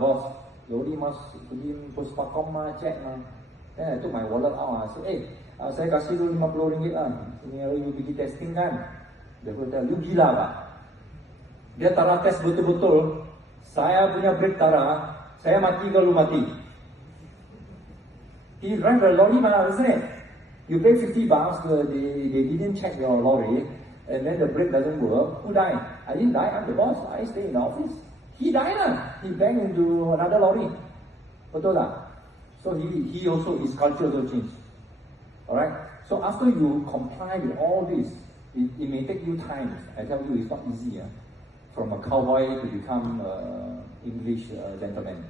boss, you only must pergi puspakom check Then I took my wallet out. I said, hey, saya kasih dulu RM50 lah. Ini hari you pergi testing kan? Dia kata, you gila tak? Dia taruh test betul-betul. Saya punya brake taruh. Saya mati kalau mati. He ran the lorry isn't it? You pay $50, they didn't check your lorry, and then the brake doesn't work. Who died? I didn't die, I'm the boss. I stay in the office. He died He banged into another lorry. Betul tak? So he also, his culture also changed. Alright? So after you comply with all this, it may take you time. I tell you, it's not easy. From a cowboy to become an English gentleman.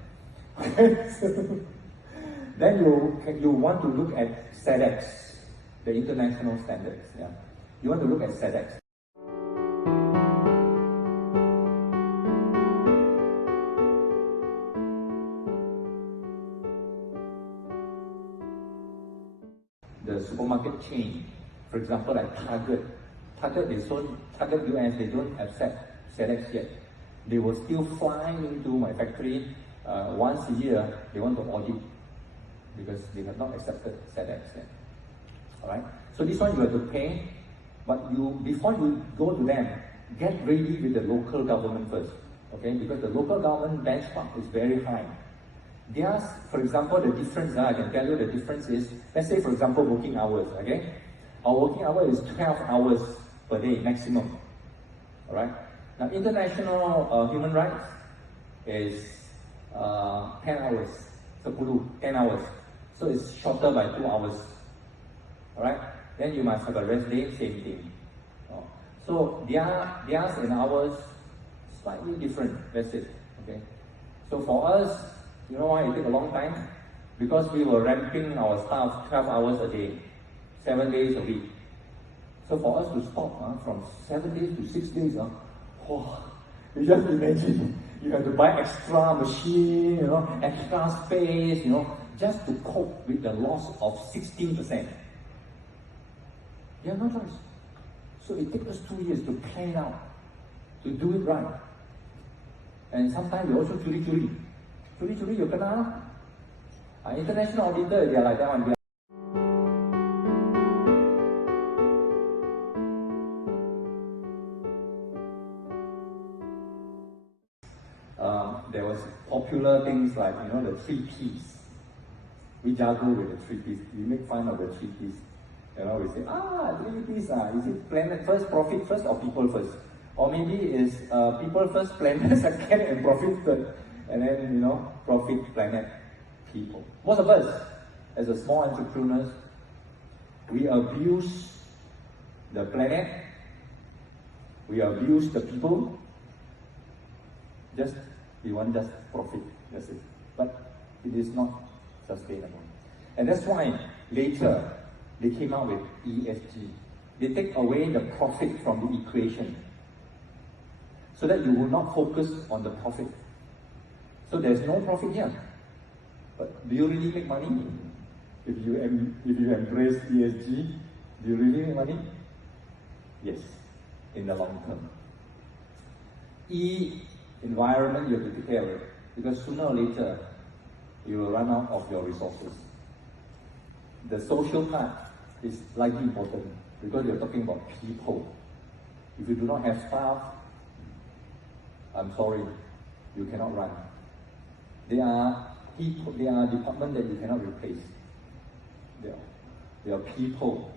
Then you want to look at SEDEX, the international standards. Yeah? You want to look at SEDEX. The supermarket chain, for example, like Target US, they don't accept SEDEX yet. They will still fly into my factory once a year. They want to audit because they have not accepted SEDEX yet. Alright? So this one you have to pay, but before you go to them, get ready with the local government first. Okay? Because the local government benchmark is very high. There's, for example, the difference, I can tell you the difference is, let's say for example working hours, okay? Our working hour is 12 hours per day maximum. Alright? Now international human rights is 10 hours. So 10 hours. So it's shorter by 2 hours. Alright? Then you must have a rest day, same thing. So theirs and ours slightly different, that's it. Okay? So for us, you know why it took a long time? Because we were ramping our staff 12 hours a day, 7 days a week. So for us to stop from 7 days to 6 days, you just imagine, you have to buy extra machine, extra space, just to cope with the loss of 16%. You have no choice. So it takes us 2 years to plan out, to do it right. And sometimes we also curi-curi. Curi-curi, you kena. International auditor, they are like that one. There was popular things like, the 3 Ps. We juggle with the 3 Ps. We make fun of the 3 Ps. We say, 3 Ps, is it planet first, profit first, or people first? Or maybe it's people first, planet second, and profit third. And then, profit, planet, people. Most of us, as a small entrepreneurs, we abuse the planet, we abuse the people, we want just profit, that's it. But it is not sustainable. And that's why later they came out with ESG. They take away the profit from the equation so that you will not focus on the profit. So there's no profit here. But do you really make money? If you embrace ESG, do you really make money? Yes, in the long term. Environment, you have to take care of it. Because sooner or later, you will run out of your resources. The social part is likely important because you're talking about people. If you do not have staff, I'm sorry, you cannot run. There are people, there are departments that you cannot replace. There are people.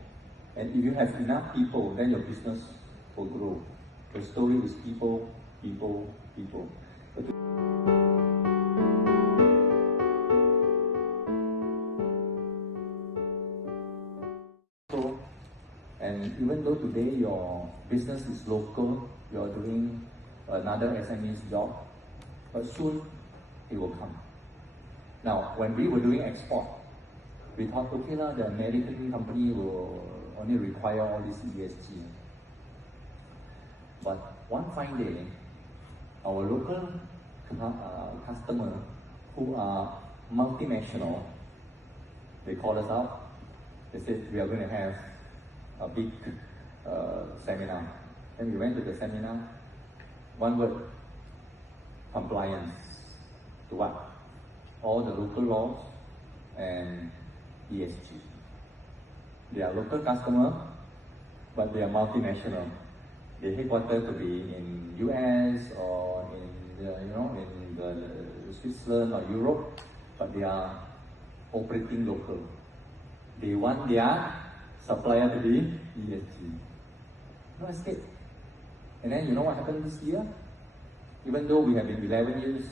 And if you have enough people, then your business will grow. The story is people, people, people. And even though today your business is local, you are doing another SME's job, but soon it will come. Now, when we were doing export, we thought, okay, the American company will only require all this ESG. But one fine day, our local customers who are multinational, they called us out. They said, we are going to have a big seminar. And we went to the seminar. One word, compliance. to what? All the local laws and ESG. They are local customer, but they are multinational. They headquartered to be in US or in the Switzerland or Europe, but they are operating local. They want their supplier to be ESG. No escape. And then you know what happened this year? Even though we have been 11 years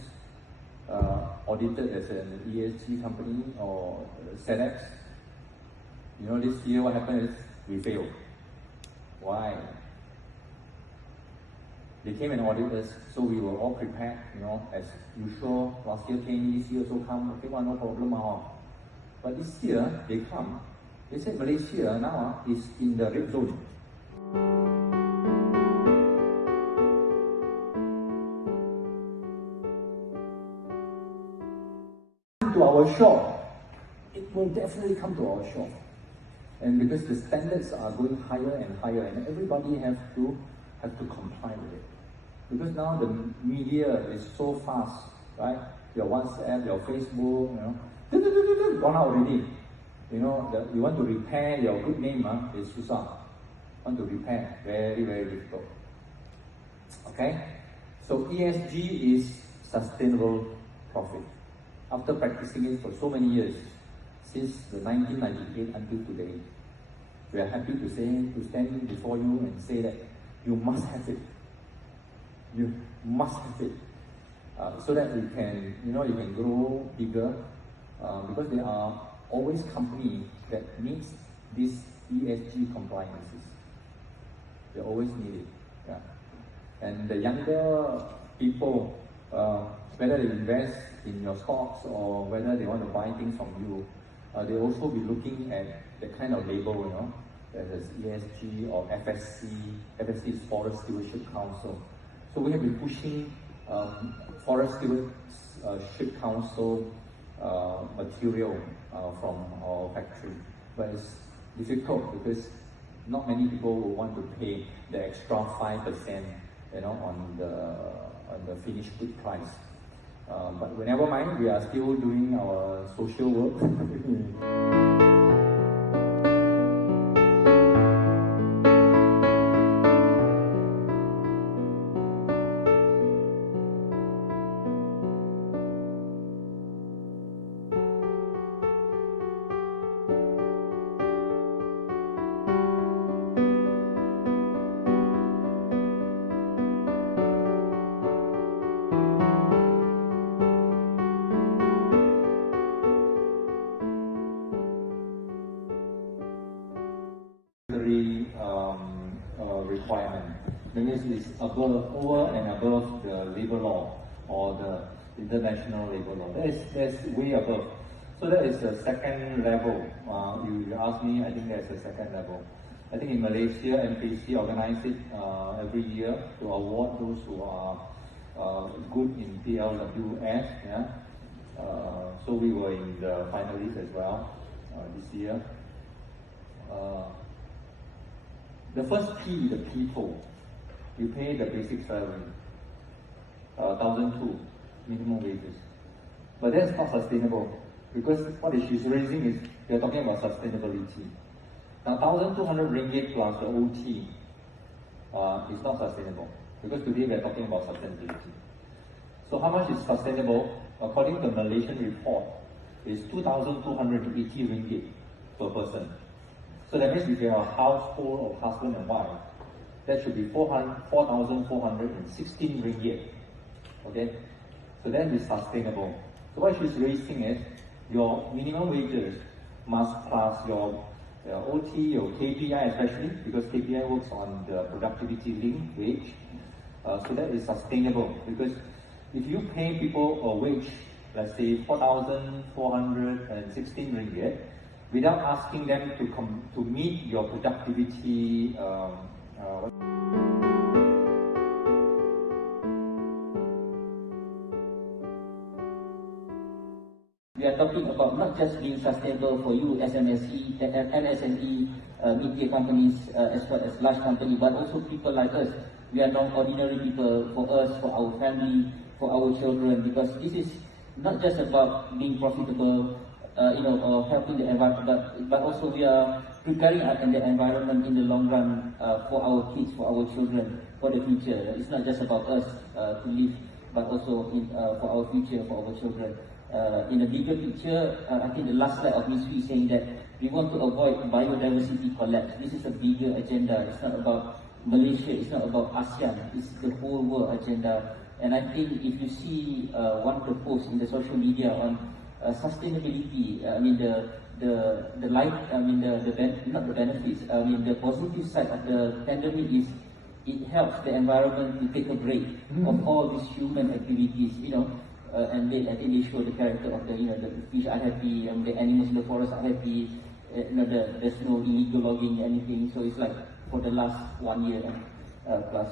audited as an ESG company or SEDEX, you know, this year what happened is we failed. Why? They came and audited us, so we were all prepared, you know, as usual. Last year came, this year also come, okay, well, no problem at all. But this year, they come, they said Malaysia now is in the red zone. To our shore, it will definitely come to our shore. And because the standards are going higher and higher, and everybody have to comply with it. Because now the media is so fast, right? Your WhatsApp, your Facebook, you know, gone out already. You know, you want to repair your good name, it's susah. Want to repair, very, very difficult. Okay? So ESG is sustainable profit. After practicing it for so many years, since the 1998 until today, we are happy to stand before you and say that you must have it. You must have it, so that you can grow bigger. Because there are always companies that needs these ESG compliances. They always need it. Yeah. And the younger people, whether they invest in your stocks or whether they want to buy things from you, they also be looking at the kind of label, you know, that is ESG or FSC. FSC is Forest Stewardship Council. So we have been pushing Forest Stewardship Council material from our factory, but it's difficult because not many people will want to pay the extra 5%, you know, on the finished good price. But never mind, we are still doing our social work. Requirement. That means it's over and above the labor law or the international labor law. That's way above. So that is the second level. You ask me, I think that's the second level. I think in Malaysia, MPC organize it every year to award those who are good in PLWS. Yeah? So we were in the finalists as well this year. The first P, the people, you pay the basic salary, 1,200 minimum wages. But that's not sustainable because what she's raising is, they're talking about sustainability. Now 1,200 ringgit plus the OT is not sustainable because today we're talking about sustainability. So how much is sustainable? According to the Malaysian report, is 2,280 ringgit per person. So that means if you are a household of husband and wife, that should be 4,416 ringgit. Okay? So that is sustainable. So what she's raising is your minimum wages must plus your OT, your KPI especially, because KPI works on the productivity linked wage. So that is sustainable because if you pay people a wage, let's say 4,416 ringgit, without asking them to meet your productivity. We are talking about not just being sustainable for you as MSE, MSME, mid-tier companies as well as large companies, but also people like us. We are non-ordinary people, for us, for our family, for our children, because this is not just about being profitable, helping the environment, but also we are preparing the environment in the long run for our kids, for our children, for the future. It's not just about us to live, but also for our future, for our children. In a bigger picture, I think the last slide of Ms. Wee saying that we want to avoid biodiversity collapse. This is a bigger agenda. It's not about Malaysia, it's not about ASEAN, it's the whole world agenda. And I think if you see one of the posts in the social media on sustainability, the life, not the benefits, the positive side of the pandemic is it helps the environment to take a break of all these human activities, and I think they show the character of the fish are happy, the animals in the forest are happy, there's no illegal logging, anything. So it's like for the last 1 year plus.